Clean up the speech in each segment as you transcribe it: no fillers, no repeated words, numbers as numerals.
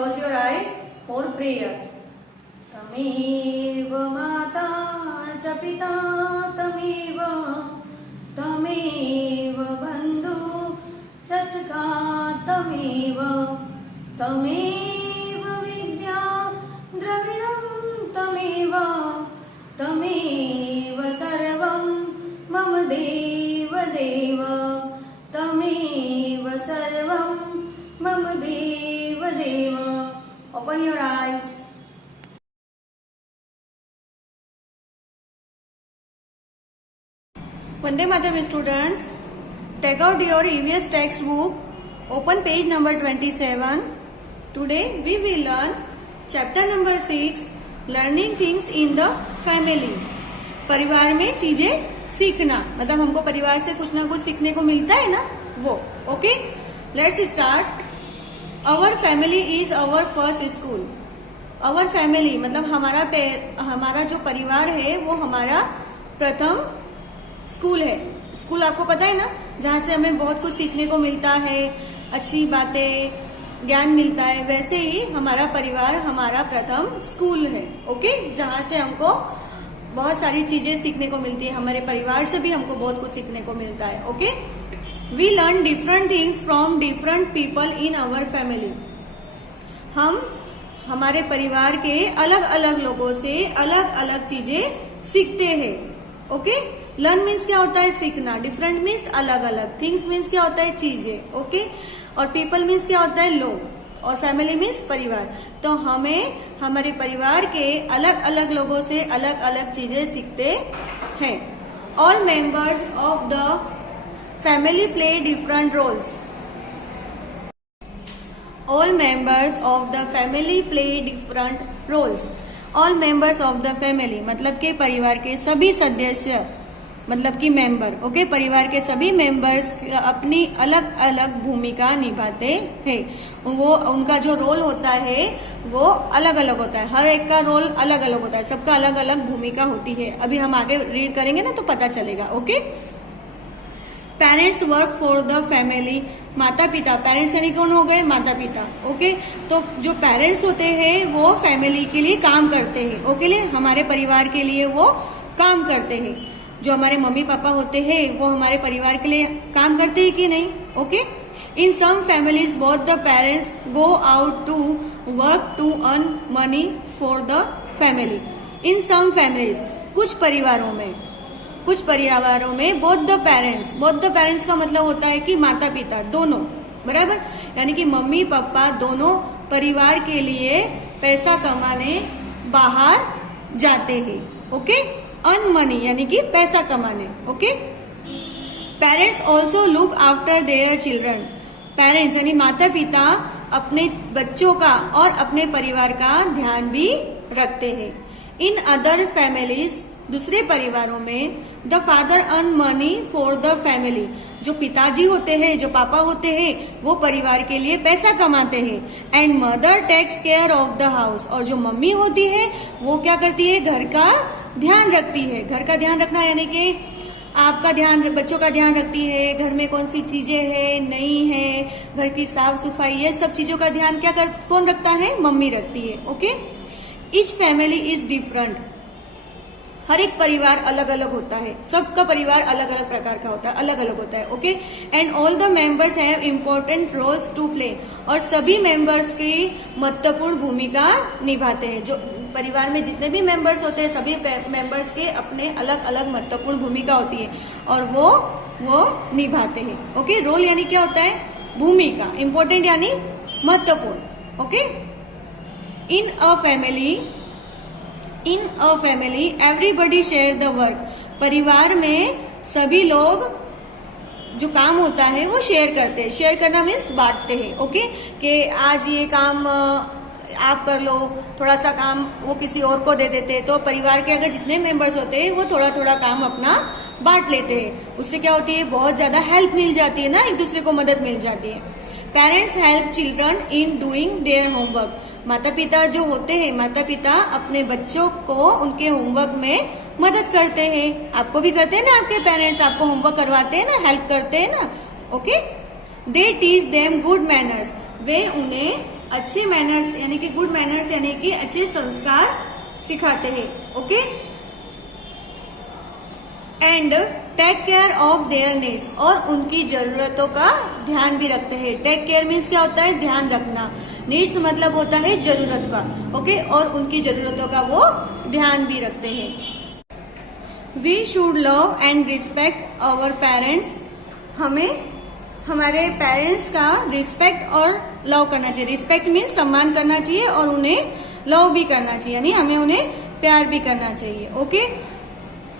close your eyes for prayer. तमेव माता च पिता तमेव बन्धु च सखा तमेव विद्या द्रविणं तमेव सर्वं मम देव तमेव सर्वं मम देव. Open your eyes. Vande Mataram students, take out your EVS textbook, open page number 27. Today we will learn chapter number 6, learning things in the family. परिवार में चीजें सीखना, मतलब हमको परिवार से कुछ ना कुछ सीखने को मिलता है ना, वो. Okay, let's start. Our family is our first school. Our family मतलब हमारा जो परिवार है वो हमारा प्रथम स्कूल है. स्कूल आपको पता है ना, जहाँ से हमें बहुत कुछ सीखने को मिलता है, अच्छी बातें, ज्ञान मिलता है. वैसे ही हमारा परिवार हमारा प्रथम स्कूल है. ओके, जहाँ से हमको बहुत सारी चीजें सीखने को मिलती है. हमारे परिवार से भी हमको बहुत कुछ सीखने को मिलता है. Okay, we learn different things from different people in our family. हम हमारे परिवार के अलग अलग लोगों से अलग अलग चीजें सीखते हैं. ओके, लर्न मीन्स क्या होता है? सीखना. डिफरेंट मीन्स अलग अलग. थिंग्स मीन्स क्या होता है? चीजें. ओके, और पीपल मीन्स क्या होता है? लोग. और फैमिली मीन्स परिवार. तो हमें हमारे परिवार के अलग अलग लोगों से अलग अलग चीजें सीखते हैं. All members of the family play different roles. All members of the family play different roles. All members of the family मतलब के परिवार के सभी सदस्य, मतलब कि मेंबर. ओके, परिवार के सभी मेंबर्स अपनी अलग अलग भूमिका निभाते हैं. वो उनका जो रोल होता है वो अलग अलग होता है. हर एक का रोल अलग अलग होता है. सबका अलग अलग भूमिका होती है. अभी हम आगे रीड करेंगे ना तो पता चलेगा. Okay, parents work for the family. माता पिता, पेरेंट्स यानी कौन हो गए? माता पिता. ओके, तो जो पेरेंट्स होते हैं वो फैमिली के लिए काम करते हैं. ओके, हमारे परिवार के लिए वो काम करते हैं. जो हमारे मम्मी पापा होते हैं वो हमारे परिवार के लिए काम करते हैं कि नहीं? Okay, in some families both the parents go out to work to earn money for the family. In some families, कुछ परिवारों में बोथ द पेरेंट्स का मतलब होता है कि माता पिता दोनों, बराबर. यानी कि मम्मी पापा दोनों परिवार के लिए पैसा कमाने बाहर जाते हैं. ओके, अर्न मनी यानी कि पैसा कमाने. Okay, parents also look after their children. Parents यानी माता पिता अपने बच्चों का और अपने परिवार का ध्यान भी रखते हैं. इन अदर फैमिलीज, दूसरे परिवारों में, the father earn money for the family. जो पिताजी होते हैं, जो पापा होते हैं, वो परिवार के लिए पैसा कमाते हैं. And mother takes care of the house. और जो मम्मी होती है वो क्या करती है? घर का ध्यान रखती है. घर का ध्यान रखना यानी कि आपका ध्यान, बच्चों का ध्यान रखती है. घर में कौन सी चीजें है, नहीं है, घर की साफ सफाई, ये सब चीजों का ध्यान कौन रखता है? मम्मी रखती है. Okay, each family is different. हर एक परिवार अलग अलग होता है. सबका परिवार अलग अलग प्रकार का होता है, अलग अलग होता है. Okay, and all the members have important roles to play. और सभी मेंबर्स की महत्वपूर्ण भूमिका निभाते हैं. जो परिवार में जितने भी मेंबर्स होते हैं, सभी मेंबर्स के अपने अलग अलग महत्वपूर्ण भूमिका होती है और वो निभाते हैं. ओके, रोल यानी क्या होता है? भूमिका. इम्पोर्टेंट यानी महत्वपूर्ण. Okay, in a family everybody share the work. परिवार में सभी लोग जो काम होता है वो शेयर करते हैं. शेयर करना मीन्स बांटते हैं. ओके, कि आज ये काम आप कर लो, थोड़ा सा काम वो किसी और को दे देते हैं. तो परिवार के अगर जितने मेंबर्स होते हैं वो थोड़ा थोड़ा काम अपना बांट लेते हैं. उससे क्या होती है? बहुत ज्यादा हेल्प मिल जाती है ना, एक दूसरे को मदद मिल जाती है. Parents help children in doing their homework. माता पिता जो होते हैं, माता पिता अपने बच्चों को उनके होमवर्क में मदद करते हैं. आपको भी करते हैं ना, आपके पेरेंट्स आपको होमवर्क करवाते हैं ना, हेल्प करते हैं ना. Okay, they teach them good manners. वे उन्हें अच्छे मैनर्स यानी कि गुड मैनर्स यानी कि अच्छे संस्कार सिखाते हैं। Okay, and take care of their needs, और उनकी जरूरतों का ध्यान भी रखते हैं। टेक केयर मीन्स क्या होता है? ध्यान रखना। नीड्स मतलब होता है जरूरत का। ओके, और उनकी जरूरतों का वो ध्यान भी रखते हैं। We should love and respect our parents, हमें हमारे पेरेंट्स का रिस्पेक्ट और लव करना चाहिए। रिस्पेक्ट मीन्स सम्मान करना चाहिए और उन्हें लव भी करना चाहिए, यानी हमें उन्हें प्यार भी करना चाहिए। Okay,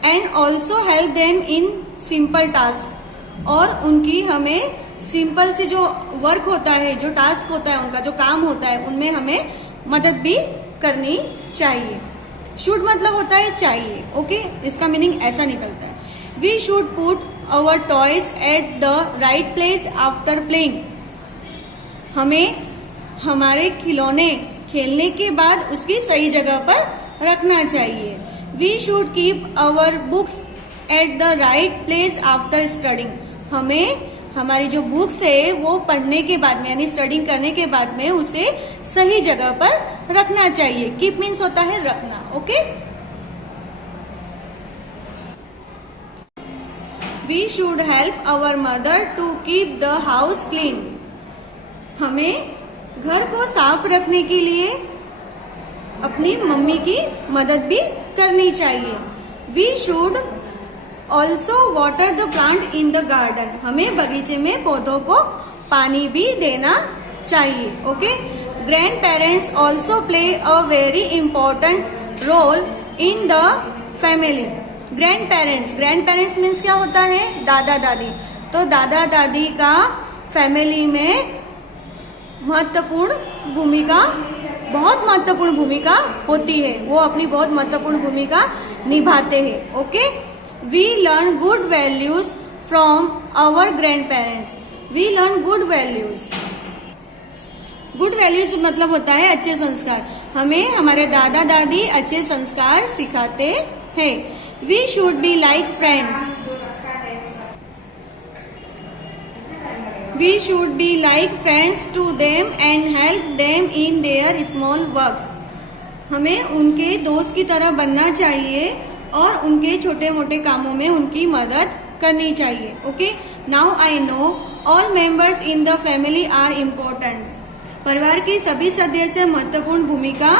and also help them in simple task, और उनकी हमें सिंपल से जो वर्क होता है, जो टास्क होता है, उनका जो काम होता है, उनमें हमें मदद भी करनी चाहिए। शुड मतलब होता है चाहिए। ओके, इसका मीनिंग ऐसा निकलता है। We should put our toys at the right place after playing, हमें हमारे खिलौने खेलने के बाद उसकी सही जगह पर रखना चाहिए। We should keep our books at the right place after studying, हमें हमारी जो बुक्स है वो पढ़ने के बाद में यानी स्टडिंग करने के बाद में उसे सही जगह पर रखना चाहिए। कीप मीन्स होता है रखना। Okay, we should help our mother to keep the house clean, हमें घर को साफ रखने के लिए अपनी मम्मी की मदद भी करनी चाहिए। We should also water the plant in the garden, हमें बगीचे में पौधों को पानी भी देना चाहिए। Okay, grand parents also play a very important role in the family. Grand parents means क्या होता है? दादा दादी। तो दादा दादी का फैमिली में बहुत महत्वपूर्ण भूमिका होती है, वो अपनी बहुत महत्वपूर्ण भूमिका निभाते हैं। Okay, we learn good values from our grand parents, we learn good values. Good values मतलब होता है अच्छे संस्कार, हमें हमारे दादा दादी अच्छे संस्कार सिखाते हैं। We should be like friends, we should be like friends to them and help them in their small works, हमें उनके दोस्त की तरह बनना चाहिए और उनके छोटे मोटे कामों में उनकी मदद करनी चाहिए। Okay, now I know all members in the family are important, परिवार के सभी सदस्य महत्वपूर्ण भूमिका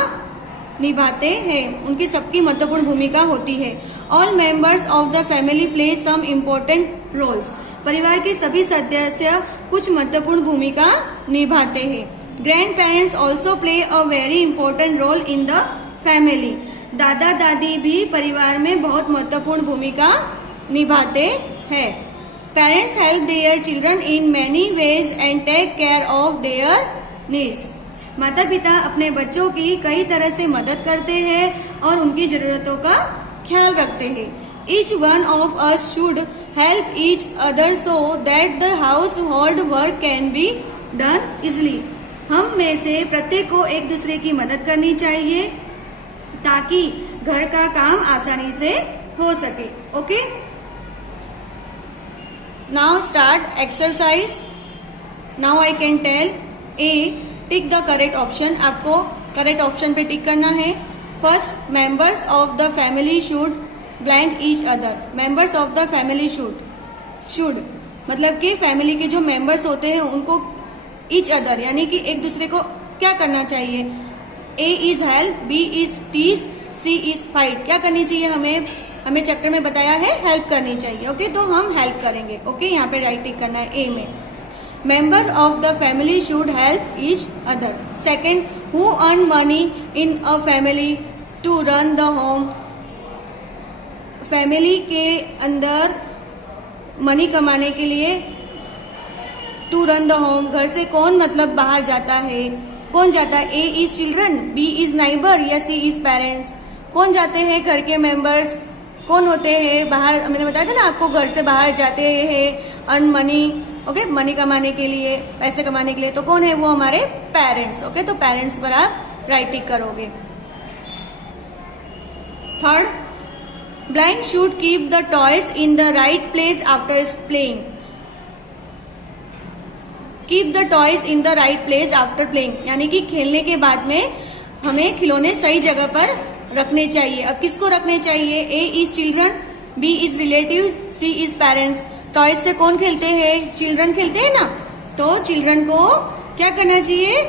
निभाते हैं, उनकी सबकी महत्वपूर्ण भूमिका होती है। All members of the family play some important roles, परिवार के सभी सदस्य कुछ महत्वपूर्ण भूमिका निभाते हैं। Grand parents also play a very important role in the family, दादा दादी भी परिवार में बहुत महत्वपूर्ण भूमिका निभाते हैं। Parents help their children in many ways and take care of their needs, माता पिता अपने बच्चों की कई तरह से मदद करते हैं और उनकी जरूरतों का ख्याल रखते हैं। Each one of us should help each other so that the household work can be done easily, हम में से प्रत्येक को एक दूसरे की मदद करनी चाहिए ताकि घर का काम आसानी से हो सके। Okay, now start exercise. Now I can tell a, tick the correct option, आपको करेक्ट ऑप्शन पे टिक करना है। First, members of the family should blank each other, members of the family should मतलब कि फैमिली के जो members होते हैं उनको ईच अदर यानी कि एक दूसरे को क्या करना चाहिए? A is help, B is tease, C is fight, क्या करनी चाहिए? हमें चैप्टर में बताया है हेल्प करनी चाहिए। ओके, तो हम हेल्प करेंगे। ओके, यहाँ पे राइट टिक करना है ए में। Member of the family should help each other. Second, who earn money in a family to run the home? Family के अंदर मनी कमाने के लिए टू रन द होम, घर से कौन मतलब बाहर जाता है? कौन जाता है? A is children, B is neighbour या सी इज पेरेंट्स। कौन जाते हैं? घर के मेंबर्स। कौन होते हैं बाहर? मैंने बताया था ना आपको, घर से बाहर जाते हैं अर्न मनी। ओके, मनी कमाने के लिए, पैसे कमाने के लिए। तो कौन है? वो हमारे पेरेंट्स। ओके, तो पेरेंट्स पर आप राइट टिक करोगे। Third, blind should keep the toys in the right place after playing, keep the toys in the right place after playing, यानी कि खेलने के बाद में हमें खिलौने सही जगह पर रखने चाहिए। अब किसको रखने चाहिए? A is children, B is relative, C is parents. Toys से कौन खेलते हैं? चिल्ड्रन खेलते हैं ना। तो चिल्ड्रन को क्या करना चाहिए?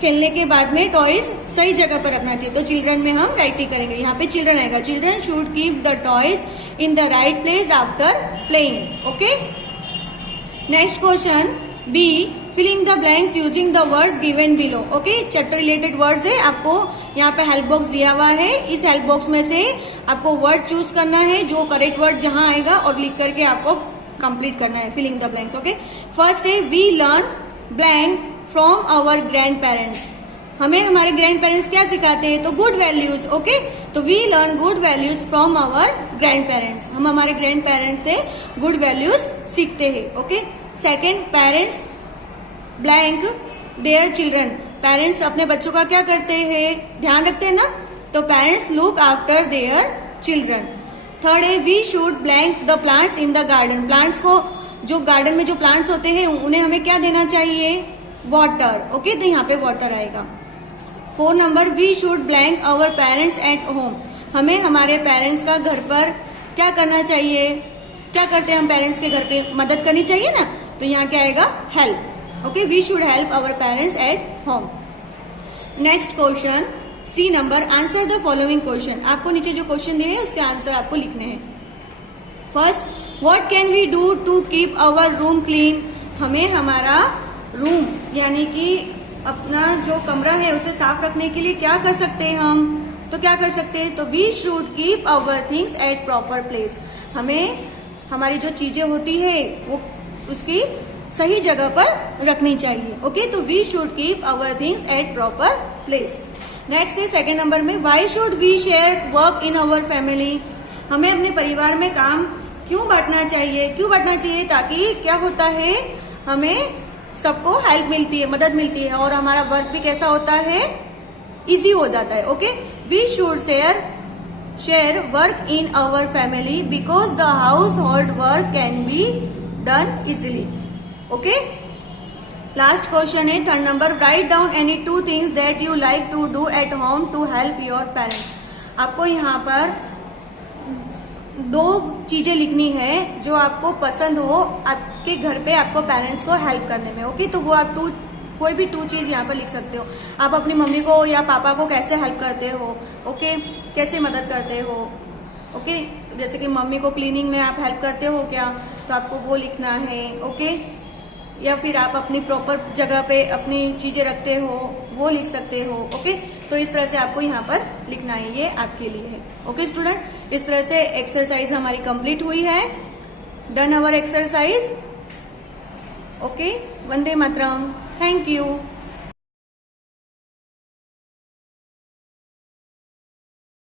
खेलने के बाद में टॉयज सही जगह पर रखना चाहिए। तो चिल्ड्रन में हम राइटिंग करेंगे, यहाँ पे चिल्ड्रन आएगा। Children should keep the toys in the right place after playing. Okay, next question B, fill in the blanks using the words given below. Okay, chapter related words है, आपको यहाँ पे हेल्प बॉक्स दिया हुआ है। इस help box में से आपको वर्ड चूज करना है, जो करेक्ट वर्ड जहां आएगा और लिख करके आपको कंप्लीट करना है, filling the blanks. Okay, first है we learn blank from our grand parents. हमें हमारे ग्रैंड पेरेंट्स क्या सिखाते हैं? तो गुड वैल्यूज। ओके, तो we learn good values from our grand parents. हम हमारे ग्रैंड पेरेंट्स से गुड वैल्यूज सीखते हैं। Okay, second, parents blank their children. Parents अपने बच्चों का क्या करते हैं? ध्यान रखते हैं ना। तो parents look after their children. Third है we should blank the plants in the garden. Plants को, जो गार्डन में जो प्लांट्स होते हैं उन्हें हमें क्या देना चाहिए? वाटर। ओके, तो यहाँ पे वाटर आएगा। 4 number, we should blank our parents at home. हमें हमारे पेरेंट्स का घर पर क्या करना चाहिए? क्या करते हैं हम पेरेंट्स के घर पे? मदद करनी चाहिए ना। तो यहाँ क्या आएगा? Help. Okay, we should help our parents at home. Next question C number, answer the following question. आपको नीचे जो क्वेश्चन दिए हैं उसके आंसर आपको लिखने हैं। First, what can we do to keep our room clean. हमें हमारा रूम यानी कि अपना जो कमरा है उसे साफ रखने के लिए क्या कर सकते हैं हम? तो क्या कर सकते हैं? तो we should keep our things at proper place. हमें हमारी जो चीजें होती है वो उसकी सही जगह पर रखनी चाहिए। ओके, तो we should keep our things at proper place. Next है सेकेंड नंबर में, why should we share work in our family. हमें अपने परिवार में काम क्यों बांटना चाहिए? क्यों बांटना चाहिए? ताकि क्या होता है, हमें सबको हेल्प मिलती है, मदद मिलती है और हमारा वर्क भी कैसा होता है? इजी हो जाता है। Okay, we should share work in our family because the household work can be done easily. Okay, last question है third number, write down any 2 things that you like to do at home to help your parents. आपको यहाँ पर 2 चीजें लिखनी है जो आपको पसंद हो आपके घर पे आपको पेरेंट्स को हेल्प करने में। ओके, तो वो आप कोई भी 2 चीज यहाँ पर लिख सकते हो। आप अपनी मम्मी को या पापा को कैसे हेल्प करते हो? ओके, कैसे मदद करते हो? ओके, जैसे कि मम्मी को क्लीनिंग में आप हेल्प करते हो क्या? तो आपको वो लिखना है। ओके, या फिर आप अपनी प्रॉपर जगह पे अपनी चीजें रखते हो, वो लिख सकते हो। ओके, तो इस तरह से आपको यहाँ पर लिखना है, ये आपके लिए है। ओके स्टूडेंट, इस तरह से एक्सरसाइज हमारी कंप्लीट हुई है। Done our exercise. ओके, वंदे मातरम। Thank you.